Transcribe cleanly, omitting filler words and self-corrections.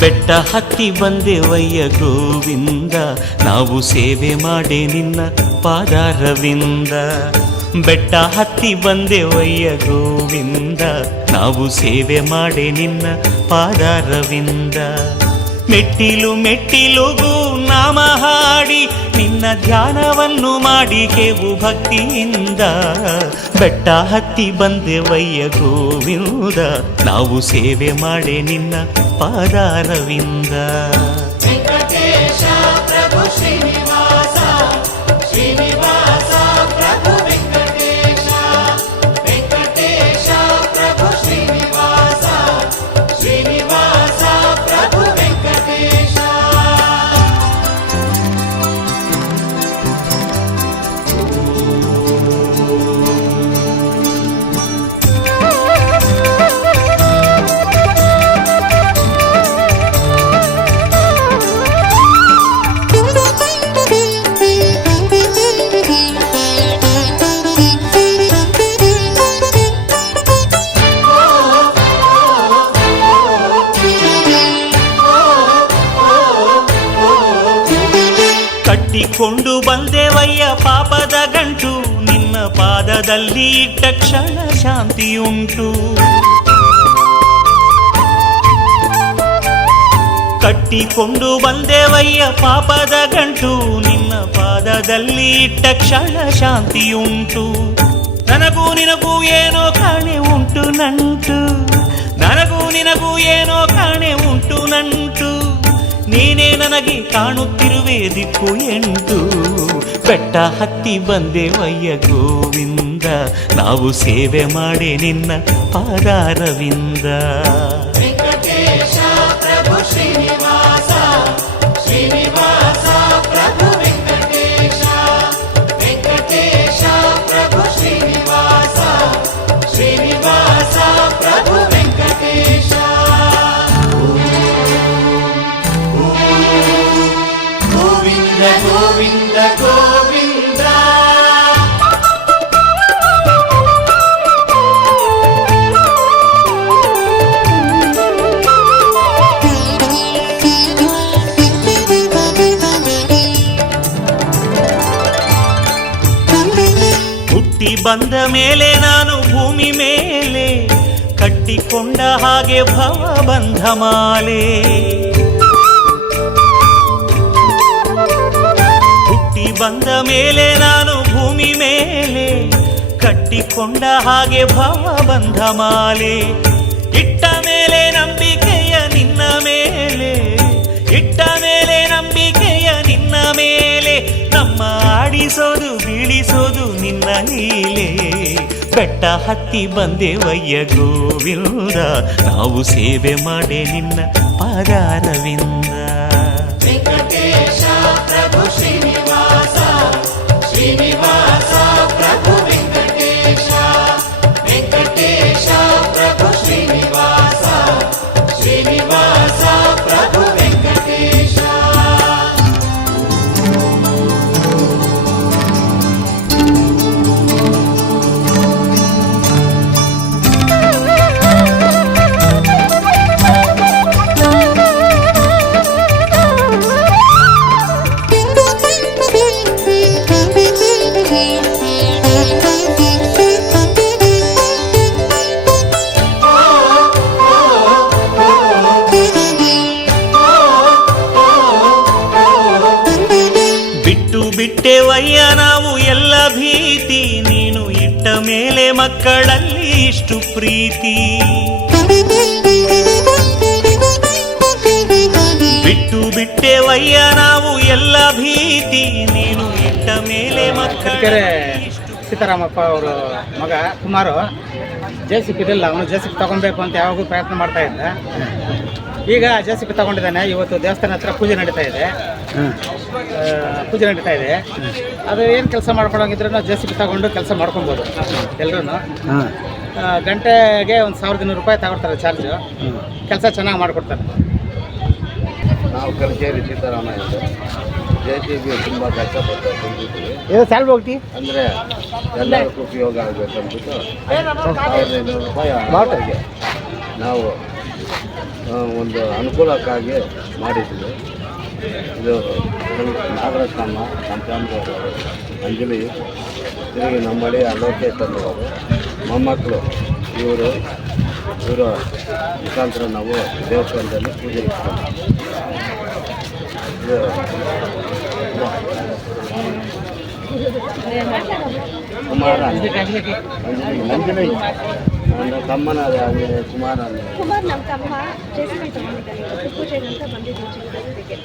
ಬೆಟ್ಟ ಹತ್ತಿ ಬಂದೆವಯ್ಯ ಗೋವಿಂದ, ನಾವು ಸೇವೆ ಮಾಡೆ ನಿನ್ನ ಪಾದಾರವಿಂದ. ಬೆಟ್ಟ ಹತ್ತಿ ಬಂದೆವಯ್ಯ ಗೋವಿಂದ, ನಾವು ಸೇವೆ ಮಾಡೆ ನಿನ್ನ ಪಾದಾರವಿಂದ. ಮೆಟ್ಟಿಲು ಮೆಟ್ಟಿಲುಗೂ ನಾಮ ಹಾಡಿ ನಿನ್ನ ಧ್ಯಾನವನ್ನು ಮಾಡಿಗೆವು ಭಕ್ತಿಯಿಂದ. ಬೆಟ್ಟ ಹತ್ತಿ ಬಂದೆವಯ್ಯ ಗೋವಿಂದ, ನಾವು ಸೇವೆ ಮಾಡೆ ನಿನ್ನ ಪಾದಾರವಿಂದ. ವೆಂಕಟೇಶ ಪ್ರಭು ಶ್ರೀನಿವಾಸ, ಶ್ರೀನಿವಾಸ ಪ್ರಭು ವೆಂಕಟೇಶ. ವೆಂಕಟೇಶ ಪ್ರಭು ಶ್ರೀನಿವಾಸ, ಶ್ರೀನಿವಾಸ ಪ್ರಭು ವೆಂಕಟೇಶ. ಕಟ್ಟಿಕೊಂಡು ಬಂದೆವಯ್ಯ ಪಾಪದ ಗಂಟು, ನಿನ್ನ ಪಾದದಲ್ಲಿ ಇಟ್ಟ ಕ್ಷಣ ಶಾಂತಿಯುಂಟು. ಕಟ್ಟಿಕೊಂಡು ಬಂದೆವಯ್ಯ ಪಾಪದ ಗಂಟು, ನಿನ್ನ ಪಾದದಲ್ಲಿ ಇಟ್ಟ ಕ್ಷಣ ಶಾಂತಿಯುಂಟು. ನನಗೂ ನಿನಗೂ ಏನೋ ಕಾಣೆ ಉಂಟು ನಂಟು, ನನಗೂ ನಿನಗೂ ಏನೋ ಕಾಣೆ ಉಂಟು ನಂಟು. ನೀನೇ ನನಗೆ ಕಾಣುತ್ತಿರುವೆ ದಿಕ್ಕು ಎಂಟು. ಬೆಟ್ಟ ಹತ್ತಿ ಬಂದೆವಯ್ಯ ಗೋವಿಂದ, ನಾವು ಸೇವೆ ಮಾಡೆ ನಿನ್ನ ಪಾದಾರವಿಂದ. ವೆಂಕಟೇಶ ಪ್ರಭು ಶ್ರೀನಿವಾಸ, ಶ್ರೀನಿವಾಸ ಪ್ರಭು ವೆಂಕಟೇಶ. ವೆಂಕಟೇಶ ಪ್ರಭು ಶ್ರೀನಿವಾಸ, ಶ್ರೀನಿವಾಸ ಪ್ರಭು ವೆಂಕಟೇಶ. ಗೋವಿಂದ ಗೋವಿಂದ ಗೋವಿಂದ. ಹುಟ್ಟಿ ಬಂದ ಮೇಲೆ ನಾನು ಭೂಮಿ ಮೇಲೆ ಕಟ್ಟಿಕೊಂಡ ಹಾಗೆ ಭವ ಬಂಧ ಮಾಲೆ. ಹುಟ್ಟಿ ಬಂದ ಮೇಲೆ ನಾನು ಭೂಮಿ ಮೇಲೆ ಕಟ್ಟಿಕೊಂಡ ಹಾಗೆ ಭವ ಬಂಧ ಮಾಲೆ. ಇಟ್ಟ ಮೇಲೆ ನಂಬಿಕೆಯ ನಿನ್ನ ಮೇಲೆ, ಇಟ್ಟ ಮೇಲೆ ನಂಬಿಕೆಯ ನಿನ್ನ ಮೇಲೆ. ನಮ್ಮ ಆಡಿಸೋದು ಬೀಳಿಸೋದು ನಿನ್ನ ಲೀಲೆ. ಬೆಟ್ಟ ಹತ್ತಿ ಬಂದೆವಯ್ಯ ಗೋವಿಂದ, ನಾವು ಸೇವೆ ಮಾಡೆ ನಿನ್ನ ಪಾದಾರವಿಂದ. ವೆಂಕಟೇಶ ಪ್ರಭು ಶ್ರೀನಿವಾಸ, ಶ್ರೀನಿವಾಸ ಪ್ರಭು ವೆಂಕಟೇಶ. ವೆಂಕಟೇಶ ಪ್ರಭು ಶ್ರೀನಿವಾಸ, ಶ್ರೀನಿವಾಸ ಪ್ರಭು ವೆಂಕಟೇಶ. ಬಿಟ್ಟೆವಯ್ಯ ನಾವು ಎಲ್ಲ ಭೀತಿ, ನೀನು ಇಟ್ಟ ಮೇಲೆ ಮಕ್ಕಳಲ್ಲಿ ಇಷ್ಟು ಪ್ರೀತಿ. ಬಿಟ್ಟು ಬಿಟ್ಟೆವಯ್ಯ ನಾವು ಎಲ್ಲ ಭೀತಿ, ನೀನು ಇಟ್ಟ ಮೇಲೆ ಮಕ್ಕಳಲ್ಲಿ ಸೀತಾರಾಮಪ್ಪ ಅವರು ಮಗ ಕುಮಾರು JCB ಇದಿಲ್ಲ, ಅವನು JCB ತಗೊಬೇಕು ಅಂತ ಯಾವಾಗೂ ಪ್ರಯತ್ನ ಮಾಡ್ತಾ ಇದ್ದ. ಈಗ JCB ತಗೊಂಡಿದ್ದಾನೆ. ಇವತ್ತು ದೇವಸ್ಥಾನ ಹತ್ರ ಪೂಜೆ ನಡೀತಾ ಇದೆ. ಅದು ಏನು ಕೆಲಸ ಮಾಡ್ಕೊಳಂಗಿದ್ರೆ ನಾವು JCB ತಗೊಂಡು ಕೆಲಸ ಮಾಡ್ಕೊಬೋದು ಎಲ್ಲರೂ. ಗಂಟೆಗೆ ಒಂದು 1200 ರೂಪಾಯಿ ತಗೊಳ್ತಾರೆ ಚಾರ್ಜು. ಕೆಲಸ ಚೆನ್ನಾಗಿ ಮಾಡಿಕೊಡ್ತಾರೆ. ನಾವು ಕಲ್ಕೇರಿ ಸೀತಾರಾಮ JCB ತುಂಬ ಕಷ್ಟಪಟ್ಟು ಬಂದಿದ್ದೀವಿ. ಇದು ಸ್ಯಾಲ್ರಿ ಹೋಗ್ತಿ ಅಂದರೆ ಎಲ್ಲರಿಗೂ ಉಪಯೋಗ ಆಗಬೇಕಂದ್ಬಿಟ್ಟು 1500 ರೂಪಾಯಿ ಬಾಟರ್ಗೆ ನಾವು ಒಂದು ಅನುಕೂಲಕ್ಕಾಗಿ ಮಾಡಿದ್ವಿ. ಇದು ನಾಗರತ್ನಮ್ಮ ಸಂಕ್ರಾಂತಿ ಅಂಜಲಿ ತಿರುಗಿ ನಮ್ಮಳಿ ಅಲೋಕೆ ತಂದವರು ಮೊಮ್ಮಕ್ಕಳು ಇವರು ಮುಖಾಂತರ ನಾವು ದೇವಸ್ಥಾನದಲ್ಲಿ ಪೂಜೆ ಇಟ್ಕೊಂಡು ಇದು ಕುಮಾರ ಅಂಜಲಿ ನನ್ನ ತಮ್ಮನ ಕುಮಾರ ಕುಮಾರ್ ನಮ್ಮ ತಮ್ಮ ಜೆಸಿಬಿ ತಗೊಂಡಿದ್ದಾನೆ ಪೂಜೆಗೆ ಅಂತ ಬಂದಿದ್ದೀವಿ ಚಿಕ್ಕಬಳ್ಳಾರಿಗೆ.